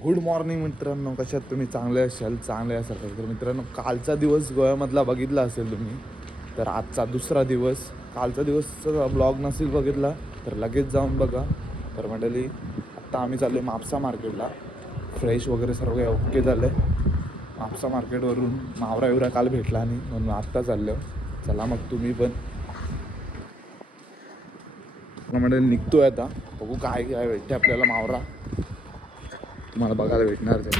Good morning मित्रांनो, कशात तुम्ही? चांगले असाल, चांगले असाल. तर मित्रांनो, कालचा दिवस गोव्यामधला बघितला असेल तुम्ही, तर आजचा दुसरा दिवस. कालचा दिवसचा ब्लॉग नसेल बघितला तर लगेच जाऊन बघा. तर मंडळी, आत्ता आम्ही चाललो आहे म्हापसा मार्केटला. फ्रेश वगैरे सर्व काही ओके झालं आहे. म्हापसा मार्केटवरून मावरा विवरा काल भेटला नाही म्हणून आत्ता चाललो. चला मग तुम्ही पण. मंडळी निघतोय आता, बघू काय काय भेटते आपल्याला. मावरा तुम्हाला बघायला भेटणार ते.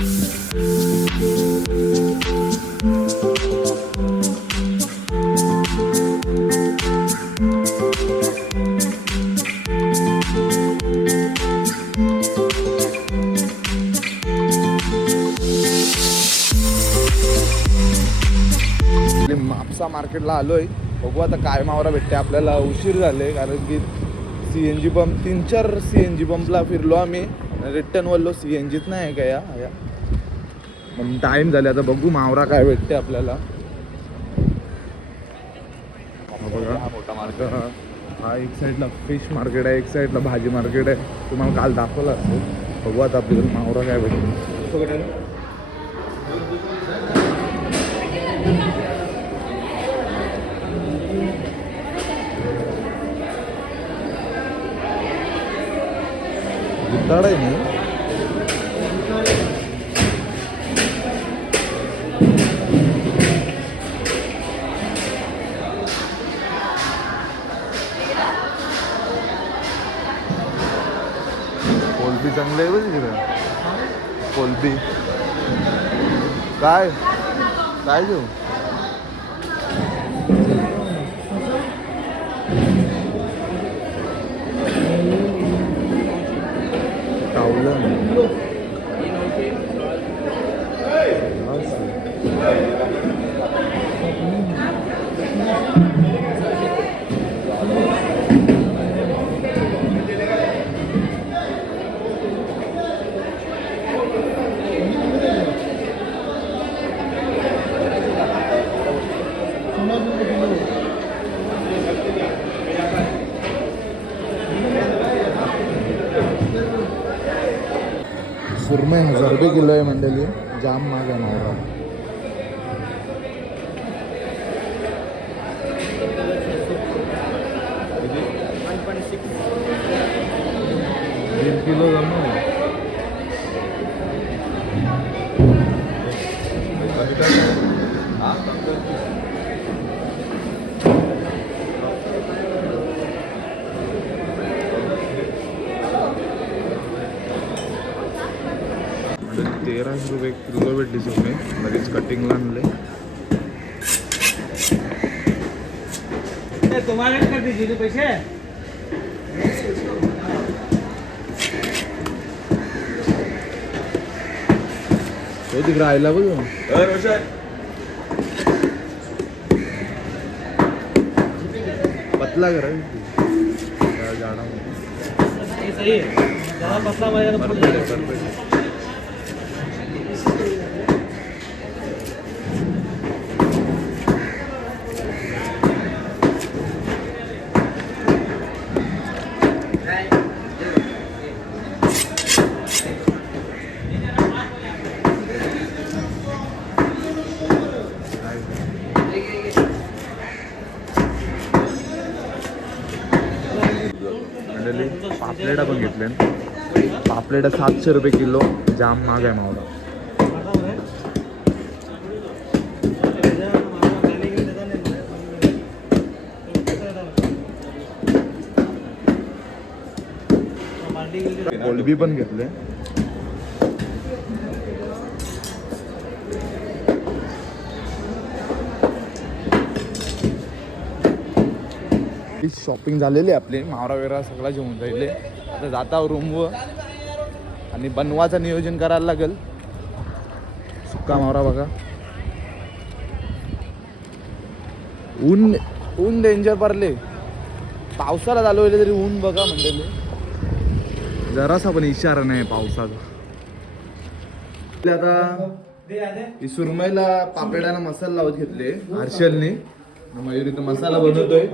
म्हापसा मार्केटला आलोय, बघू आता काय मावरा भेटते आपल्याला. उशीर झाले कारण की CNG पंप 3-4 CNG पंपला फिरलो आम्ही. रिटर्न वरलो CNGच नाही आहे का या मग टाईम झाले. आता बघू मावरा काय भेटते आपल्याला. बघा मोठा मार्केट हा, एक साईडला फिश मार्केट आहे, एक साईडला भाजी मार्केट आहे. तुम्हाला काल दाखवलं असेल. बघू आता आपल्याला मावरा काय भेटते. गुत्ताड आहे ना. कोलबी चांगलं आहे बघ तिकडे. कोलबी काय काय घेऊ? सुरमई 1000 रुपये किलो आहे मंडळी. जाम महाग आहे मावरा. $1.5 किलो जमा. ₹13 किलो भेटली सुरमई. लगेच कटिंगला आणले. तुम्हाला कर दीजिए पैसे. हो तिकडे आयला बघ. पतला करा झाडा सही है. ज़्यादा पतला मरेगा. पापलेटा पण घेतले. पापलेटा 700 रुपये किलो. जाम महाग आहे मावरा. कोलबी पण घेतले. शॉपिंग झालेली आपली. मावरा वगैरे सगळा जेवून जाईल. आता जाता रूमवर आणि बनवाचं नियोजन करायला लागेल. सुक्का मावरा बघा. ऊन ऊन डेंजर पडले. पावसाला चालू होईल तरी ऊन बघा म्हणजे जरासा पण इशारा नाही पावसाचा. आता सुरमईला पापड्याला मसाला लावत घेतले हर्षलने. मयूर इथं मसाला बनवतोय.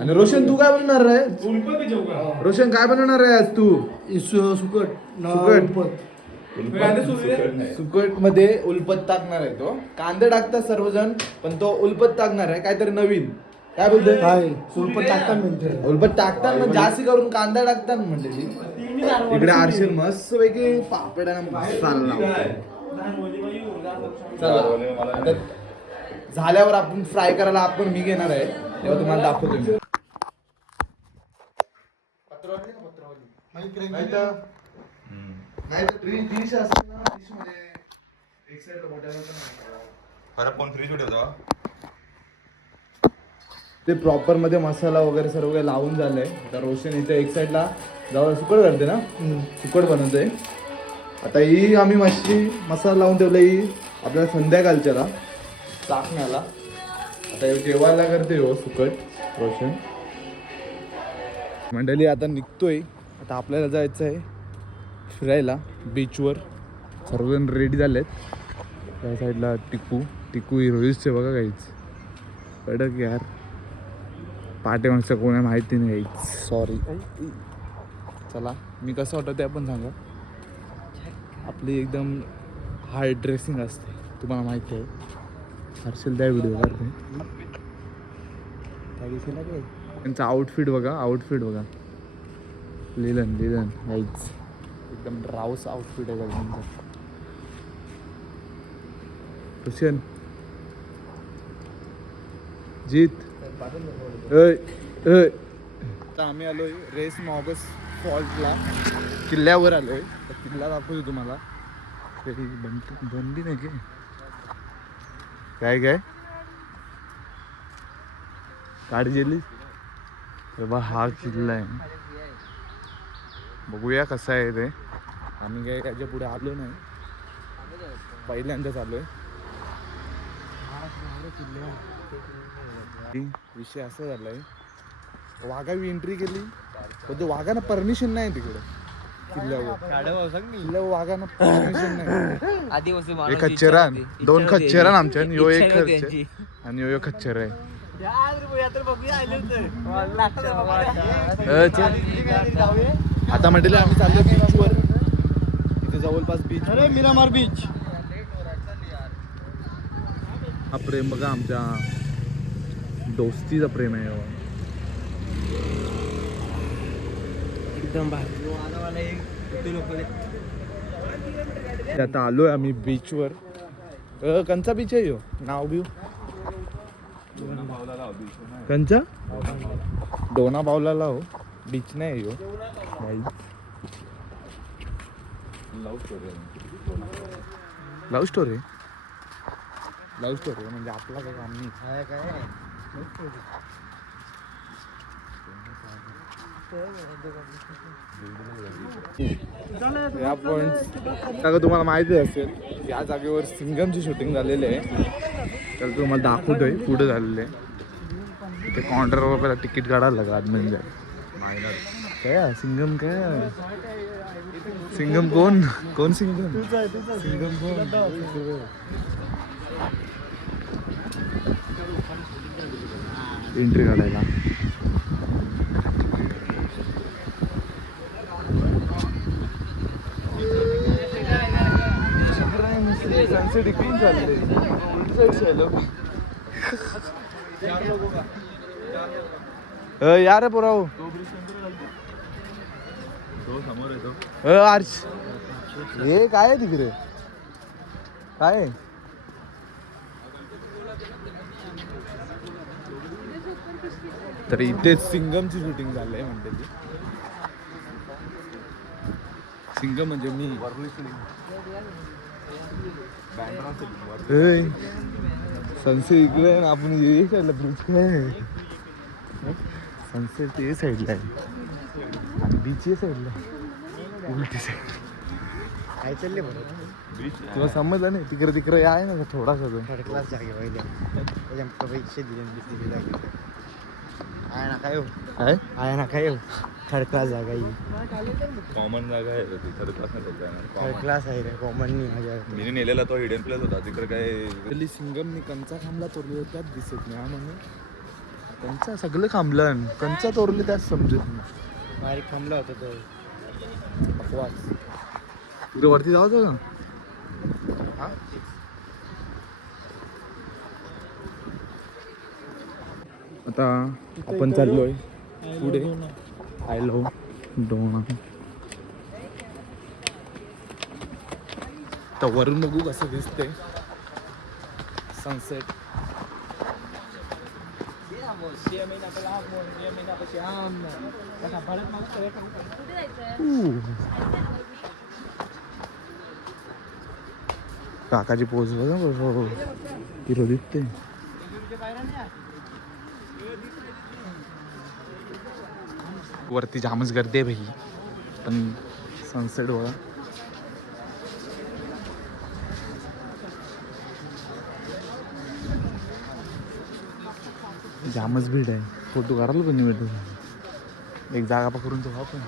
आणि रोशन तू काय बनवणार आहे? रोशन काय बनवणार आहे आज तू? सुकट सुकट सुकट मध्ये उलपत टाकणार आहे तो. कांदे टाकतात सर्वजण, पण तो उलपत टाकणार आहे काहीतरी नवीन. काय बोलतोय? काय उलपत टाकतात म्हणते. उलपत टाकतात म्हणजे जास्ती करून कांदा टाकतात म्हणते ती. इकडे आरशील मस्त पैकी पापड्या मसाला चला आता झाल्यावर आपण फ्राय करायला आपण मी घेणार आहे तेव्हा तुम्हाला दाखवतो मी. नाही तर डिश असते ना, डिश मध्ये एक साइड मोठ्या कोण फ्रीज होता ते प्रॉपर मध्ये मसाला वगैरे सर्व काही लावून झालंय. आता रोशन इथे एक साइडला जाऊ सुकट करते ना, सुकट बनवते. आता ही आम्ही मसाला लावून ठेवला, ही आपल्याला संध्याकाळच्याला चाकण्याला. आता जेवायला करते हो सुकट रोशन. मंडळी आता निघतोय. आता आपल्याला जायचं आहे फिरायला बीचवर. सर्वजण रेडी झालेत. त्या साईडला टिकू हिरोईसचे बघा काहीच कडक यार. पाठीमागचं कोणा माहिती नाही काहीच, सॉरी. चला मी कसं वाटतं ते आपण सांगा. आपली एकदम हार्ड ड्रेसिंग असते, तुम्हाला माहिती आहे. हर्षल त्या व्हिडिओ करते. त्यांचा आउटफिट बघा. लिलन काहीच एकदम राऊस आउटफिट आहे त्यांचा. रोशन जीत आता आम्ही आलोय रेस मॉगस फॉल्टला, किल्ल्यावर आलोय. तर किल्ला दाखवतो तुम्हाला. तरी बनली नाही काय गाडी गेली. बा हा किल्ला आहे, बघूया कसा आहे ते. आम्ही काय त्याच्या पुढे आलो नाही, पहिल्यांदाच आलोय. विषय असा झालाय, वाघावी एंट्री केली पण तो वाघांना परमिशन नाही तिकडे किल्ल्यावर. वाघांना परमिशन नाही. एक खच्चरान, दोन खच्चरान आमच्या, यो एक खच्चर आणि यो खच्चर आहे. आता म्हटलं आम्ही चाललो बीचवर. इथे जवळपास बीच, मिरामार बीच. हा प्रेम बघा आमच्या दोस्तीचा प्रेम आहे. एकदम आता आलोय आम्ही बीचवर. कंचा बीच आहे यो, नाव बिव कंचा डोना बावला हो. बीच नाही यो. लव्ह स्टोरी म्हणजे आपला काय काम नाही. या पॉइंट तुम्हाला माहिती असेल, या जागेवर सिंगमची शूटिंग झालेली आहे. तर तुम्हाला दाखवतोय पुढे झालेलं आहे. ते काउंटरवर पहिला तिकीट काढायला लागला आतमध्ये. काय सिंगम काय सिंगम कोण सिंगम कोण एंट्री काढायला. सनसेट इकडून चालले यार पुराव आर्च. हे काय आहे तिकडे, काय आहे? तर इथे सिंगमची शूटिंग झालंय म्हणते ती. सिंगम म्हणजे मी. सनसेट इकडे आहे, आपण ये साईडला ब्रिज काय. सनसेट ये साईडला आहे आणि बीच ये साईडला, उलटी साईड. काय चालले बरं, तुला समजलं नाही. तिकडे आहे ना थोडासा तो थर्ड क्लास जागे पहिले त्याच्या पैसे दिले आहे ना काय हो. काय आहे ना काय हो, थर्ड क्लास जागा ही. कॉमन जागा आहे ती, थर्ड क्लास थर्ड क्लास आहे रे, कॉमन नाही माझ्या. मी नेलेला तो हिडन प्लेस होता तिकडे काय. सिंगमने कंचा खांबला तोरली त्यात दिसत नाही. म्हणून कंचा सगळं खांबलं, कंचा तोरली त्यात समजत नाही. बारीक थांबला होता तो. बकवास. तिकडे वरती जायचं का? हा? आता आपण चाललोय पुढे. आय लव्ह डोना. तर वरून बघू कसं दिसते सनसेट. काकाची पोच बघा हिरो दिसते. वरती जामच गर्दी आहे भाई, पण सनसेट बघा. जामच भीड आहे. फोटो काढायला पण नाही भेटत. एक जागा पकडून तो आपण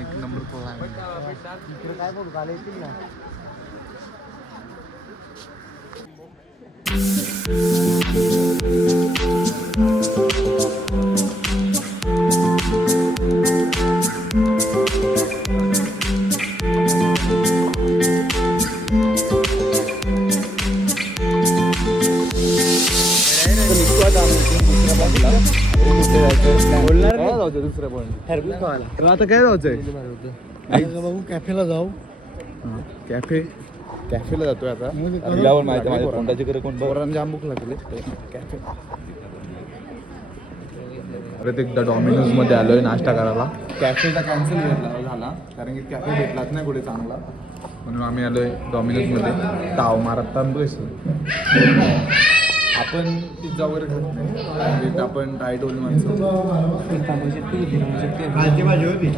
एक नंबर पोळा आहे. इकडे काय बोलू गाले येतील ना. दुसऱ्या पॉईंट आता काय जायचंय? बघू कॅफेला जाऊ. कॅफेला जातोय आता. तिला पण माहिती आहे कोणत्याची करे कोण पोरांना जाम भूक लागली. कॅफे परत एकदा डॉमिनोज मध्ये आलोय नाश्ता करायला. कॅफेचा कॅन्सल झाला कारण की कॅफे भेटलाच नाही कुठे चांगला, म्हणून आम्ही आलोय डॉमिनोज मध्ये. ताव मारत आपण पिझ्झा वगैरे खात नाही, आपण डाएट ओनली माणसं. कालची भाजी होती.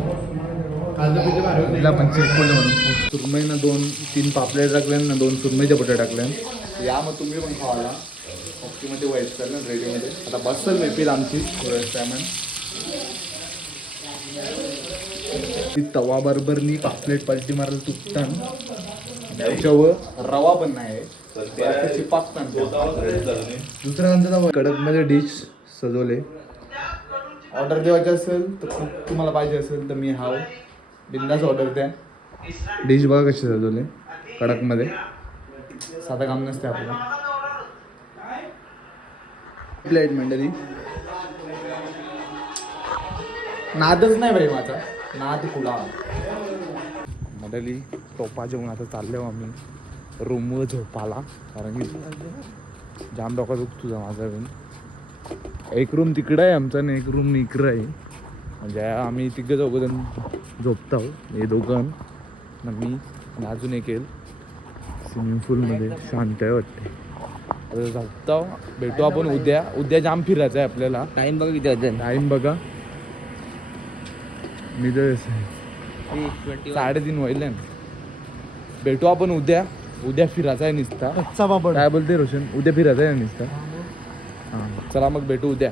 तिला पण चेक केलं म्हणून सुरमईनं 2-3 पापलेट टाकल्या ना, 2 सुरमईचे बटाटे टाकल्या. या मग तुम्ही पण खावाला. हॉकीमध्ये व्हायचं ना रेडीमध्ये. आता बसल वेपील आमची थोड्या टायमान. ती तवा बरोबरनी पापलेट पलटी मारायला तुटतान. त्याच्यावर रवा पण नाही चिपाकतान. दुसऱ्या नंतर कडकमध्ये डिश सजवले. ऑर्डर द्यायची असेल तर तुम्हाला पाहिजे असेल तर मी हाव बिंदास ऑर्डर द्या. डिश बघा कशी सजवले कडकमध्ये. साधा काम नसते आपलं. प्लेट मंडळी. नादच नाही भाई माझा. नाद कुला मंडळी. टोपा जेवून आता चाललो आम्ही रूमवर झोपाला, कारण की जाम डोका दुख तुझा माझा पण. एक रूम तिकडं आहे आमचा आणि एक रूम इकडं आहे. म्हणजे आम्ही तिघं चौघजण झोपतो. हे दोघं ना मी आणि अजून एक येईल स्विमिंग पूलमध्ये. शांत आहे वाटते. आता झोपतो. भेटू आपण उद्या. उद्या जाम फिरायचं आहे आपल्याला. टाइम बघा किती वाजता. टाईम बघा. मी तर 3:30 वाजले. भेटू आपण उद्या. उद्या फिरायचं आहे नुसता. कच्चा पापड. काय बोलते रोशन? उद्या फिरायचं आहे नुसता. हां चला मग भेटू उद्या.